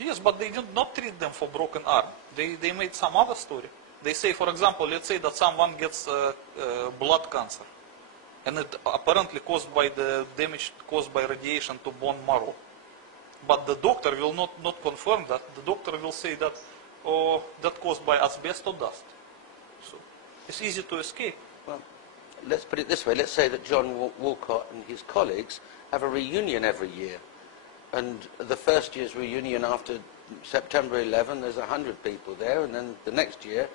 Yes, but they did not treat them for broken arm. They made some other story. They say, for example, let's say that someone gets blood cancer, and it apparently caused by the damage caused by radiation to bone marrow. But the doctor will not confirm that. The doctor will say that, oh, that caused by asbestos dust. So it's easy to escape. Well, let's put it this way. Let's say that John Walcott and his colleagues have a reunion every year. And the first year's reunion after September 11, there's 100 people there. And then the next year,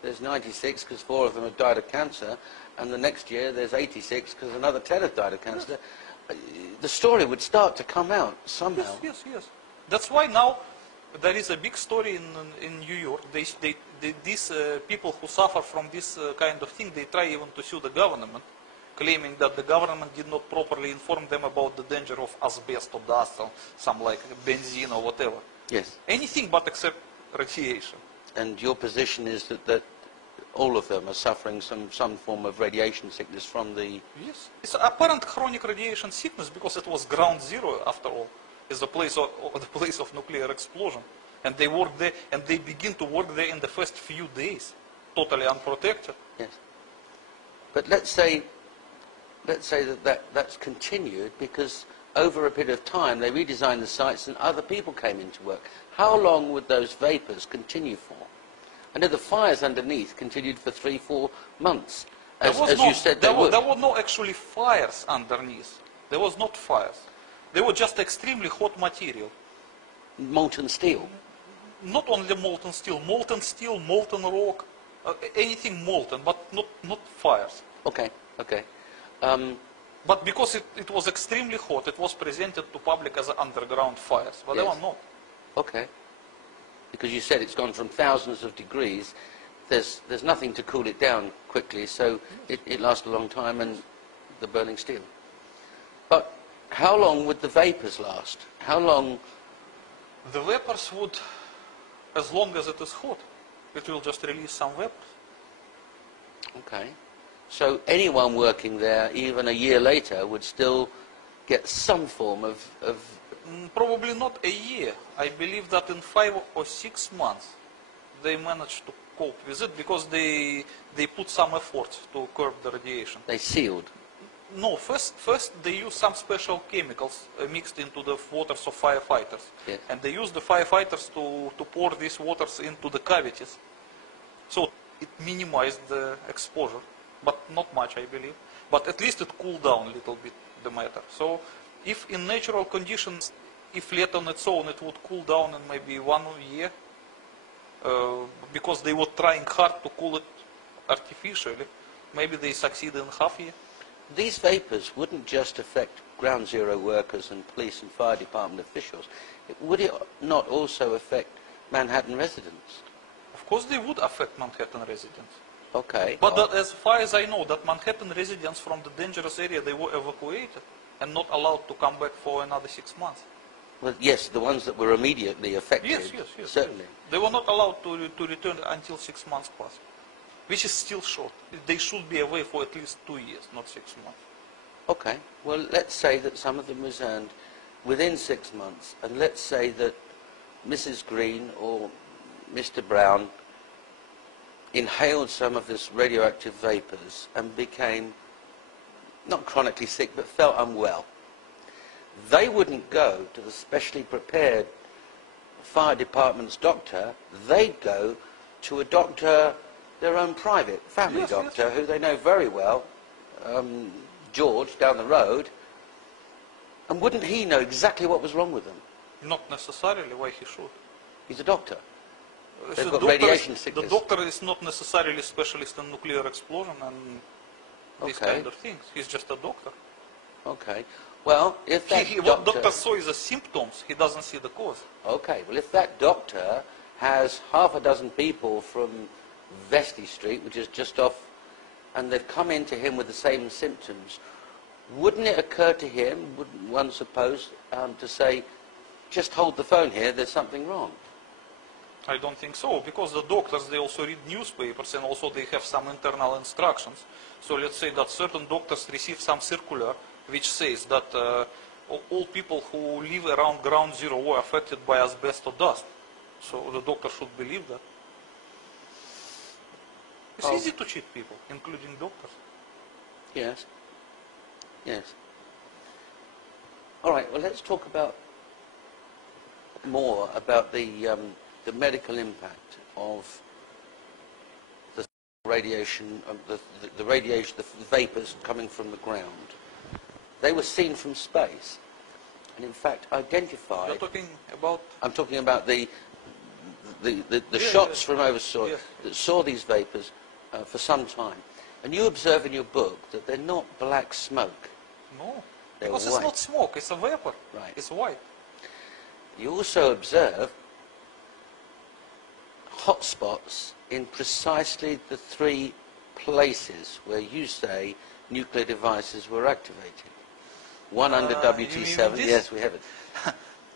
there's 96 because 4 of them have died of cancer. And the next year, there's 86 because another 10 have died of cancer. Yes. The story would start to come out somehow. Yes, yes, yes. That's why now there is a big story in New York. These people who suffer from this kind of thing, they try even to sue the government, claiming that the government did not properly inform them about the danger of asbestos dust or some like benzene or whatever. Yes. Anything but except radiation. And your position is that all of them are suffering some form of radiation sickness from the... Yes. It's apparent chronic radiation sickness because it was ground zero after all. It's the place of nuclear explosion. And they work there, and they begin to work there in the first few days, totally unprotected. Yes. But let's say that's continued because over a period of time they redesigned the sites and other people came into work. How long would those vapours continue for? I know the fires underneath continued for 3-4 months, as you said they would. There were no actually fires underneath. There was not fires. They were just extremely hot material. Molten steel? Not only molten steel, molten rock, anything molten, but not fires. Okay, okay. But because it was extremely hot, it was presented to public as underground fires, but yes. they were not. Okay. Because you said it's gone from thousands of degrees, there's nothing to cool it down quickly, so it lasts a long time and the burning steel. But how long would the vapours last? How long? The vapors would, as long as it is hot, it will just release some vapors. Okay. So anyone working there, even a year later, would still get some form of... Probably not a year. I believe that in 5 or 6 months they managed to cope with it because they put some effort to curb the radiation. They sealed? No, first they use some special chemicals mixed into the waters of firefighters. Yes. And they use the firefighters to pour these waters into the cavities. So it minimized the exposure, but not much I believe. But at least it cooled down a little bit the matter. So if in natural conditions, if left on its own, it would cool down in maybe 1 year, because they were trying hard to cool it artificially. Maybe they succeeded in half a year. These vapours wouldn't just affect ground zero workers and police and fire department officials. Would it not also affect Manhattan residents? Of course they would affect Manhattan residents. Okay. But as far as I know, that Manhattan residents from the dangerous area, they were evacuated and not allowed to come back for another 6 months. Well, yes, the ones that were immediately affected, yes, certainly. Yes. They were not allowed to return until 6 months plus, which is still short. They should be away for at least 2 years, not 6 months. Okay, well, let's say that some of them returned within 6 months, and let's say that Mrs. Green or Mr. Brown inhaled some of this radioactive vapours and became not chronically sick, but felt unwell. They wouldn't go to the specially prepared fire department's doctor. They'd go to a doctor, their own private family doctor, who they know very well, George, down the road. And wouldn't he know exactly what was wrong with them? Not necessarily. Why he should? He's a doctor. They've So got radiation sickness. The doctor is not necessarily a specialist in nuclear explosion and these kind of things. He's just a doctor. Okay. Well, if that what doctor saw is the symptoms, he doesn't see the cause. Okay. Well, if that doctor has half a dozen people from Vestey Street, which is just off, and they've come into him with the same symptoms, wouldn't it occur to him, wouldn't one suppose, to say, just hold the phone here, there's something wrong? I don't think so, because the doctors, they also read newspapers and also they have some internal instructions. So let's say that certain doctors receive some circular which says that all people who live around ground zero were affected by asbestos dust. So the doctor should believe that. It's easy to cheat people, including doctors. Yes. Yes. All right. Well, let's talk about more about the medical impact of the radiation, the radiation, the vapors coming from the ground. They were seen from space, and in fact identified. You're talking about. I'm talking about the shots from oversaw that saw these vapors for some time. And you observe in your book that they're not black smoke. No, They're because white. it's not smoke, it's a vapor. Right. It's white. You also observe hotspots in precisely the 3 places where you say nuclear devices were activated. One under you mean WT7. this? Yes, we have it.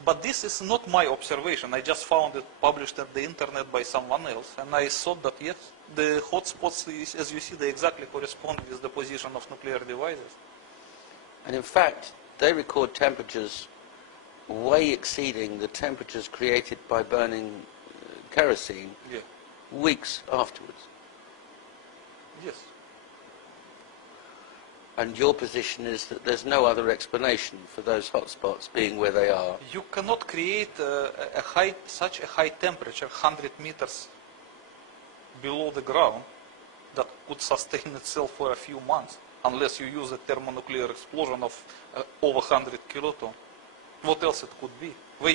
But this is not my observation. I just found it published at the internet by someone else, and I thought that yes, the hotspots, as you see, they exactly correspond with the position of nuclear devices. And in fact, they record temperatures way exceeding the temperatures created by burning kerosene weeks afterwards. Yes. And your position is that there's no other explanation for those hotspots being where they are. You cannot create such a high temperature, 100 meters below the ground, that could sustain itself for a few months, unless you use a thermonuclear explosion of over 100 kiloton. What else it could be? Where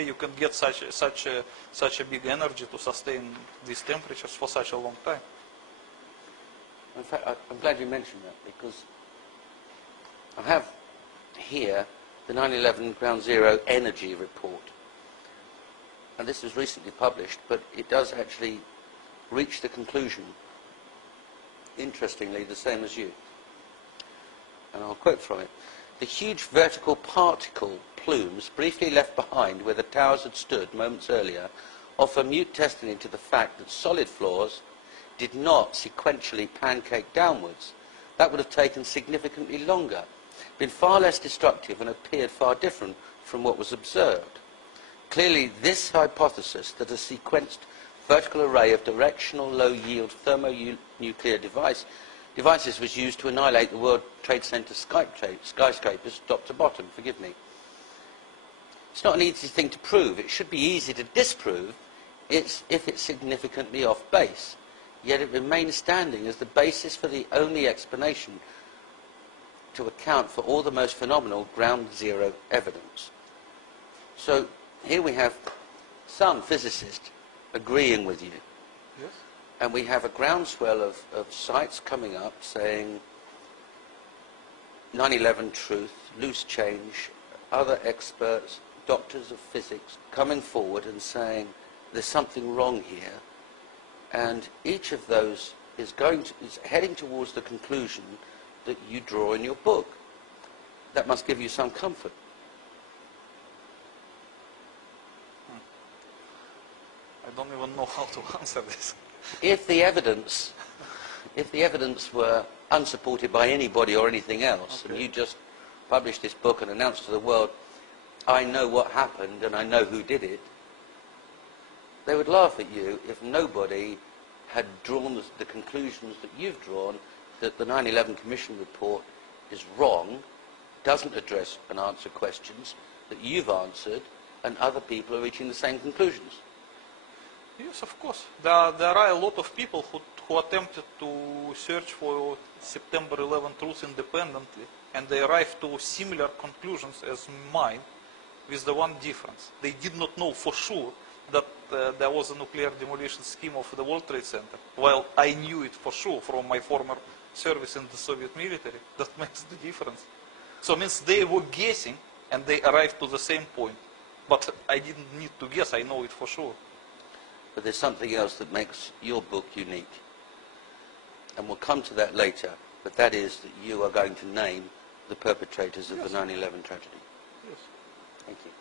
you can get such a big energy to sustain these temperatures for such a long time? In fact, I'm glad you mentioned that, because I have here the 9/11 Ground Zero Energy Report. And this was recently published, but it does actually reach the conclusion, interestingly, the same as you. And I'll quote from it. The huge vertical particle plumes briefly left behind where the towers had stood moments earlier offer mute testimony to the fact that solid floors did not sequentially pancake downwards. That would have taken significantly longer, been far less destructive, and appeared far different from what was observed. Clearly, this hypothesis that a sequenced vertical array of directional low-yield thermonuclear devices was used to annihilate the World Trade Center skyscrapers top to bottom, forgive me. It's not an easy thing to prove. It should be easy to disprove if it's significantly off base. Yet it remains standing as the basis for the only explanation to account for all the most phenomenal ground zero evidence. So here we have some physicists agreeing with you. Yes. And we have a groundswell of sites coming up saying 9/11 truth, loose change, other experts, doctors of physics coming forward and saying there's something wrong here. And each of those is heading towards the conclusion that you draw in your book. That must give you some comfort. I don't even know how to answer this. If the evidence were unsupported by anybody or anything else, and you just published this book and announced to the world, I know what happened and I know who did it, they would laugh at you if nobody had drawn the conclusions that you've drawn, that the 9/11 Commission report is wrong, doesn't address and answer questions that you've answered, and other people are reaching the same conclusions. Yes, of course. There are a lot of people who attempted to search for September 11 truth independently, and they arrived to similar conclusions as mine, with the one difference. They did not know for sure that there was a nuclear demolition scheme of the World Trade Center, while I knew it for sure from my former service in the Soviet military. That makes the difference. So it means they were guessing, and they arrived to the same point. But I didn't need to guess, I know it for sure. But there's something else that makes your book unique. And we'll come to that later, but that is that you are going to name the perpetrators of the 9/11 tragedy. Yes. Thank you.